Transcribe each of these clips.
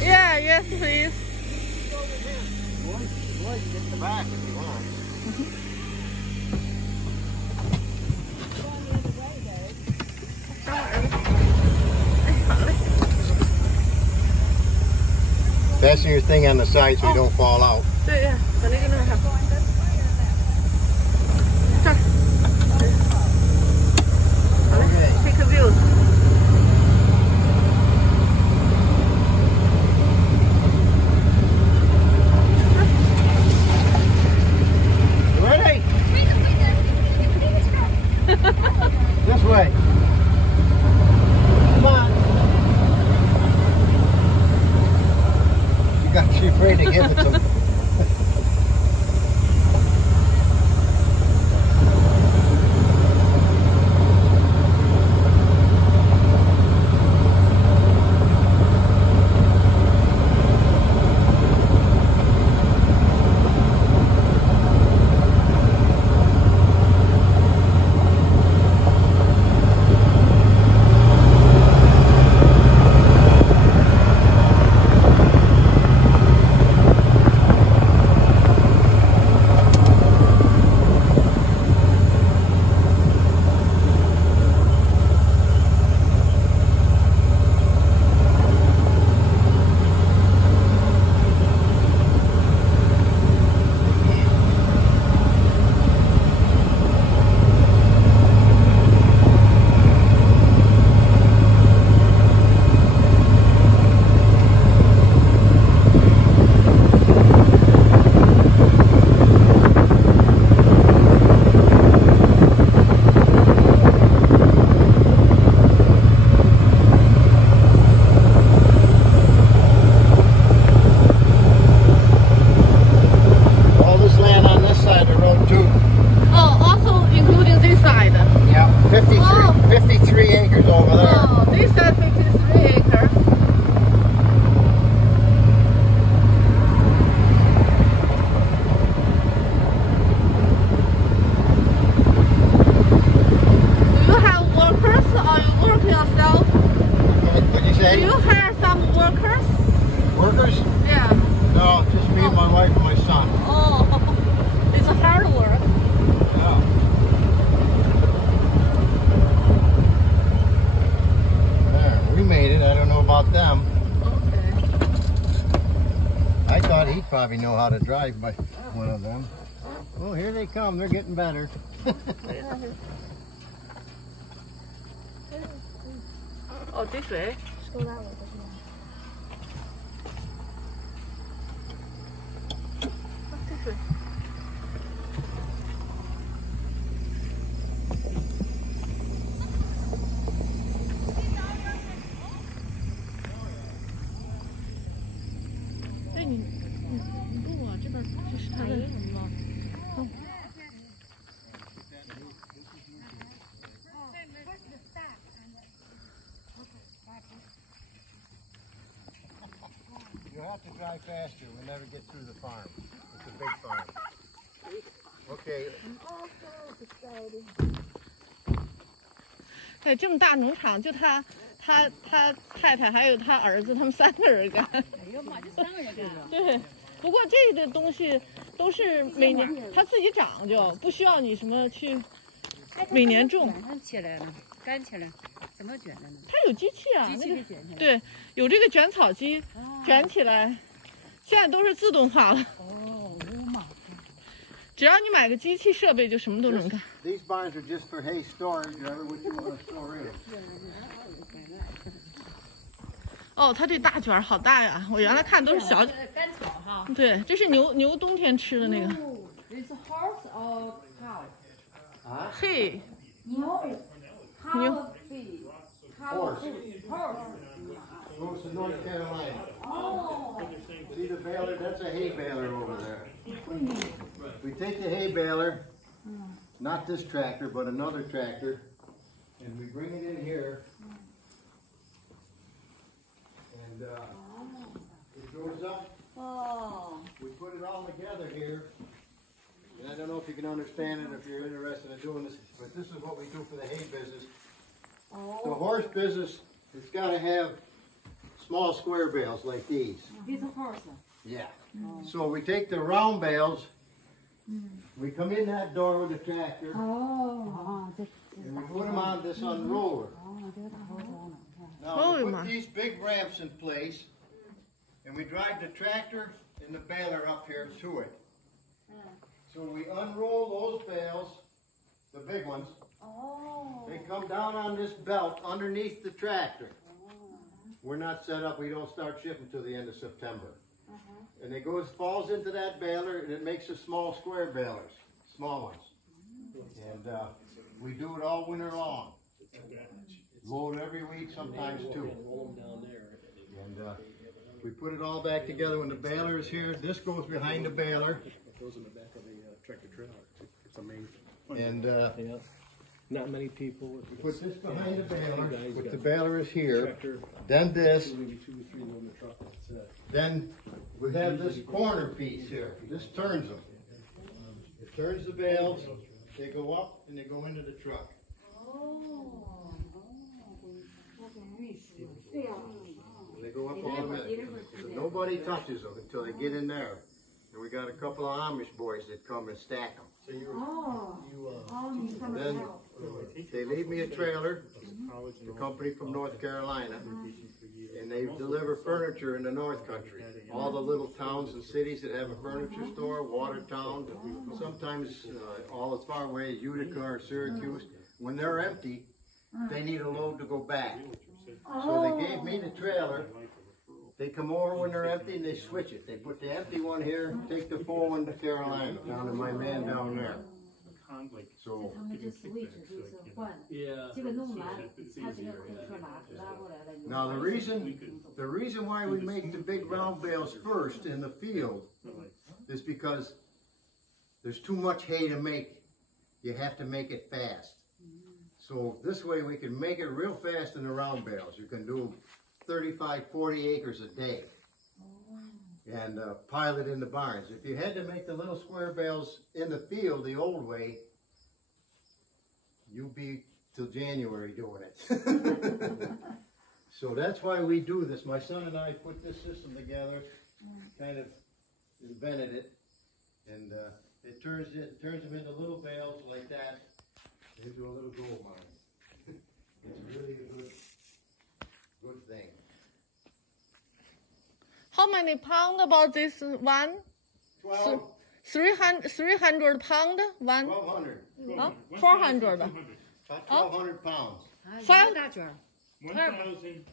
Yeah, yes, please. Well, you get the back if you want. Fasten your thing on the side so you don't fall out. 对呀，把那个弄上。这儿。好嘞 ，take a view。Ready? This way. Come on. You got too afraid to give it to me. Probably know how to drive by one of them. Oh, here they come. They're getting better. Oh, this way. This way. You have to drive faster. We'll never get through the farm. It's a big farm. Okay. 哎，这么大农场，就他太太还有他儿子，他们3个人干。哎呦妈，这3个人干。对，不过这个东西都是每年它自己长就，不需要你什么去每年种。卷起来了，干起来，怎么卷的呢？它有机器啊，机器给卷起来。对，有这个卷草机，卷起来，现在都是自动化了。哦，妈！只要你买个机器设备，就什么都能干。These barns are just for hay storage, whatever what you want to store in. 哦，它这大卷好大呀！我原来看都是小。干草哈。对，这是牛冬天吃的那个。It's horse or cow? 啊？嘿。牛。Horse. Goes to North Carolina. Oh. See the baler? That's a hay baler over there. We take the hay baler, not this tractor, but another tractor, and we bring it in here, and it goes up. Oh. We put it all together here, and I don't know if you can understand it if you're interested in doing this, but this is what we do for the hay business. The horse business, it's got to have small square bales like these. These are horse. Yeah. So we take the round bales, we come in that door with the tractor, and we put them on this unroller. Now we put these big ramps in place, and we drive the tractor and the baler up here to it. So we unroll those bales, the big ones. They come down on this belt underneath the tractor. We're not set up, we don't start shipping till the end of September. And it falls into that baler, and it makes the small square balers, small ones. And we do it all winter long. Load every week, sometimes two. And we put it all back together when the baler is here. This goes behind the baler. It goes in the back of the tractor trailer. It's amazing. And not many people. we put this behind the baler, but the baler is here. Then this. Then we have this corner piece here. This turns them. It turns the bales. They go up and they go into the truck. They go up automatically. So nobody touches them until they get in there. And we got a couple of Amish boys that come and stack them. Then they leave me a trailer, a company from North Carolina, and they deliver furniture in the North Country. All the little towns and cities that have a furniture store, Watertown, sometimes all as far away as Utica or Syracuse. When they're empty, they need a load to go back. So they gave me the trailer. They come over when they're empty and they switch it. They put the empty one here, take the full one to Carolina, down to my man down there. So now the reason why we make the big round bales first in the field is because there's too much hay to make. You have to make it fast. So this way we can make it real fast in the round bales. You can do 35, 40 acres a day and pile it in the barns. If you had to make the little square bales in the field the old way, you'd be till January doing it. So that's why we do this. My son and I put this system together, kind of invented it, and it turns them into little bales like that, into a little gold mine. It's really a good thing. How many pound about this one? 12. 300 pound one? 1,200. 400. About 1,200 pounds. 1,200.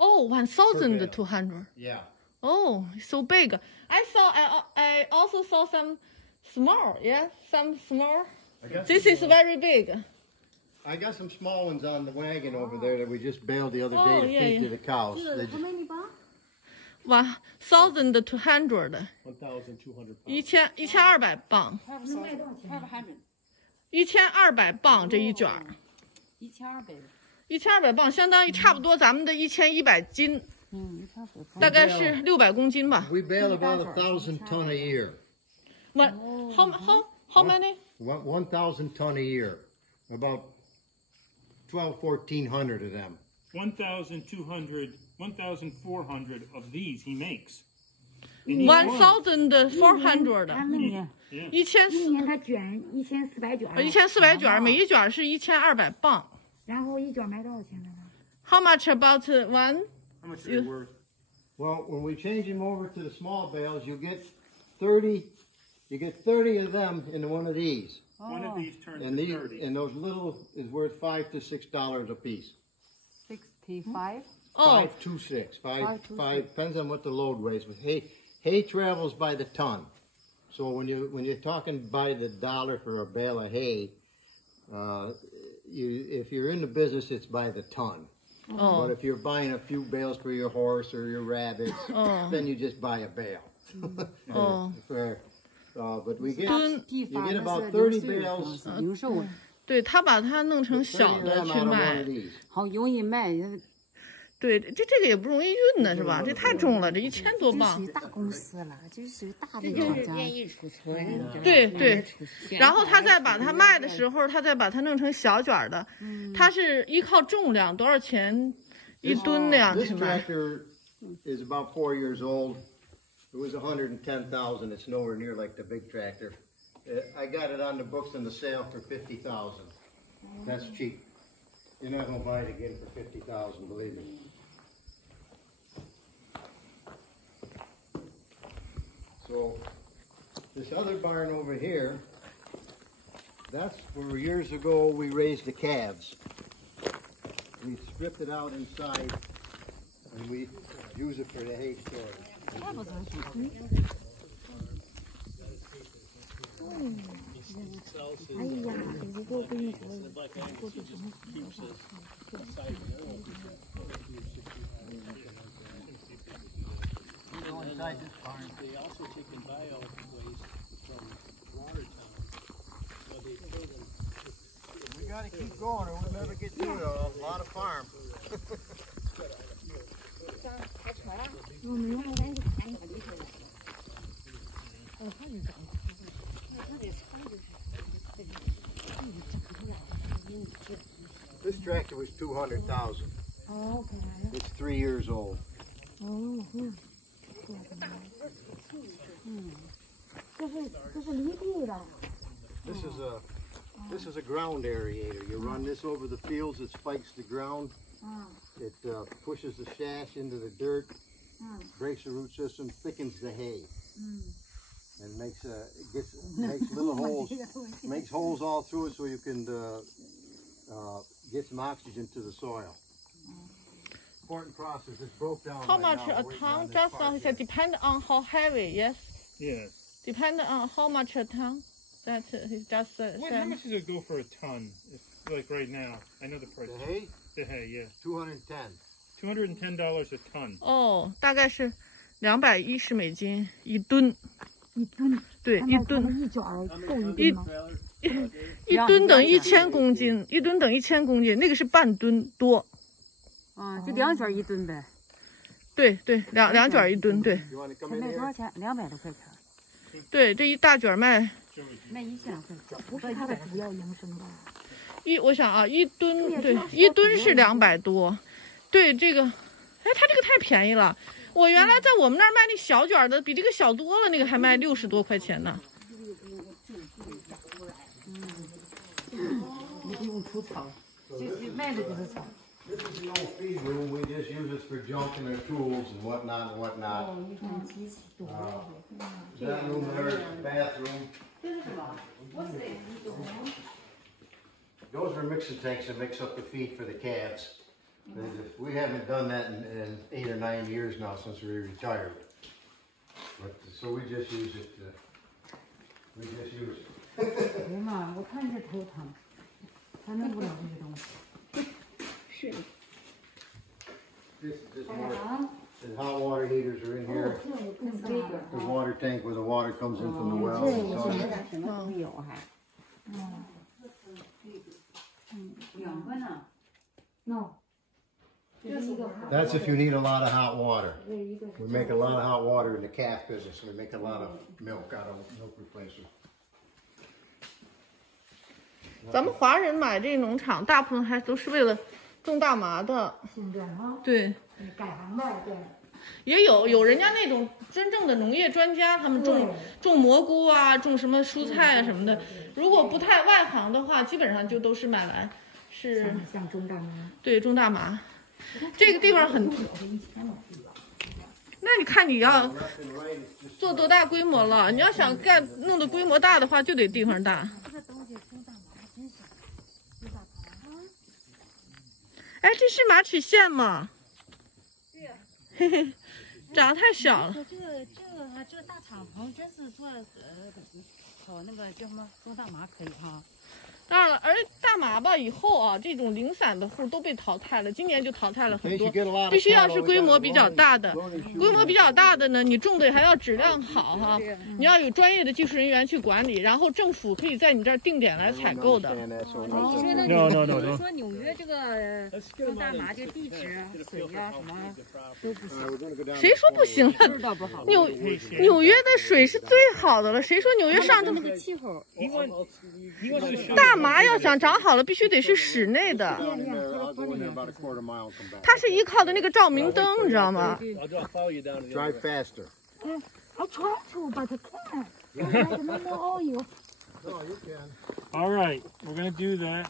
Oh, 1,200. Yeah. Oh, so big. I also saw some small. Yeah, some small. This is very big. I got some small ones on the wagon over there that we just baled the other day to yeah, feed to the cows. How many pounds? 1,200. 1,200 1200磅。1200磅这一卷儿。1200磅相当于差不多咱们的1100斤，大概是600公斤吧。 We bale about 1,000 ton a year. How many? 1,000 ton a year. About 1,400 of them. 1,200, 1,400 of these he makes. 1,400。一年他卷1400卷。1400卷，每一卷是1200磅。然后一卷卖多少钱呢？ How much about one? How much are they worth? Well, when we change them over to the small bales, you get 30. You get 30 of them in one of these. One of these turns And to these 30. and those little is worth $5 to $6 a piece. 65. Oh, 5 to 6. 5 depends on what the load weighs. But hay travels by the ton. So when you're talking by the dollar for a bale of hay, if you're in the business, it's by the ton. Oh. But if you're buying a few bales for your horse or your rabbits, then you just buy a bale. Oh. But you get about 30 bales. 对他把它弄成小的去卖，好容易卖。对，这个也不容易运呢，是吧？这太重了，这1000多磅。这属于大公司了，这属于大的厂家。愿意储存。对对，然后他再把它卖的时候，他再把它弄成小卷的，它是依靠重量，多少钱一吨那样去卖。This tractor is about 4 years old. It was 110,000. It's nowhere near like the big tractor. I got it on the books in the sale for 50,000. That's cheap. You're not gonna buy it again for 50,000, believe me. So this other barn over here, that's where years ago we raised the calves. We stripped it out inside and we use it for the hay storage. 哎呀，如果给你Inside this barn. They also take in bio waste from Watertown. So they throw them. We gotta keep going or we'll never get through it. A lot of farm. 我们用咱就看看里头了。This tractor was 200,000. Oh, okay. It's 3 years old. Oh, 这是犁地的。This is a ground aerator. You run this over the fields, it spikes the ground. It pushes the shaft into the dirt, breaks the root system, thickens the hay, and makes little holes, makes holes all through it so you can get some oxygen to the soil. Important process. It's broke down. How right much now. a ton? Just now he said depend on how heavy. Yes. Yes. Depend on how much a ton. That he just said. How much does it go for a ton? If, like right now, I know the price. The hay? The hay, yeah. 210. $210 a ton. 哦，大概是210美金一吨。一吨。对，一吨。一卷够一吨吗？一吨等1000公斤，一吨等1000公斤，那个是半吨多。啊，就2卷1吨呗。对对，两卷1吨，对。卖多少钱？200多块钱。对，这一大卷卖。卖1000块钱，这不是它的主要营生吧？我想啊，一吨对，一吨是200多。对这个，哎，它这个太便宜了。我原来在我们那儿卖那小卷的，比这个小多了，那个还卖60多块钱呢。你不用除草，就是卖的就是草。This is the old feed room. We just use this for junking our tools and whatnot and whatnot. That room there is the bathroom. Those are mixing tanks that mix up the feed for the calves. We haven't done that in 8 or 9 years now since we retired. But so we just use it. We just use it. 哎呀妈，我看着头疼，还弄不了这个东西。是。 This is just the hot water heaters are in here. The water tank where the water comes in from the well. 什么都有还。2个呢 ？No。 That's if you need a lot of hot water. We make a lot of hot water in the calf business. We make a lot of milk out of milk replacer. 咱们华人买这农场，大部分还都是为了种大麻的。对。改行的，对。也有人家那种真正的农业专家，他们种蘑菇啊，种什么蔬菜啊什么的。如果不太外行的话，基本上就都是买来是。像种大麻。对，种大麻。 这个地方很，那你看你要做多大规模了？你要想弄的规模大的话，就得地方大。这个东西种大麻真是哎，这是马齿苋吗？对呀。嘿嘿，长得太小了。这个大敞篷真是做炒那个叫什么种大麻可以哈。当然了，而大麻吧以后啊，这种零散的户都被淘汰了，今年就淘汰了很多。必须要是规模比较大的，呢，你种的还要质量好哈，你要有专业的技术人员去管理，然后政府可以在你这儿定点来采购的。说纽约这个种大麻这地质啊、水呀什么都不行。谁说不行了？纽约的水是最好的了，谁说纽约上这么个气候？大麻要想长好了，必须得是室内的。它是依靠的那个照明灯，你知道吗 Drive faster. I try to, but I can't. I have no more oil. No, you can. All right, we're gonna do that.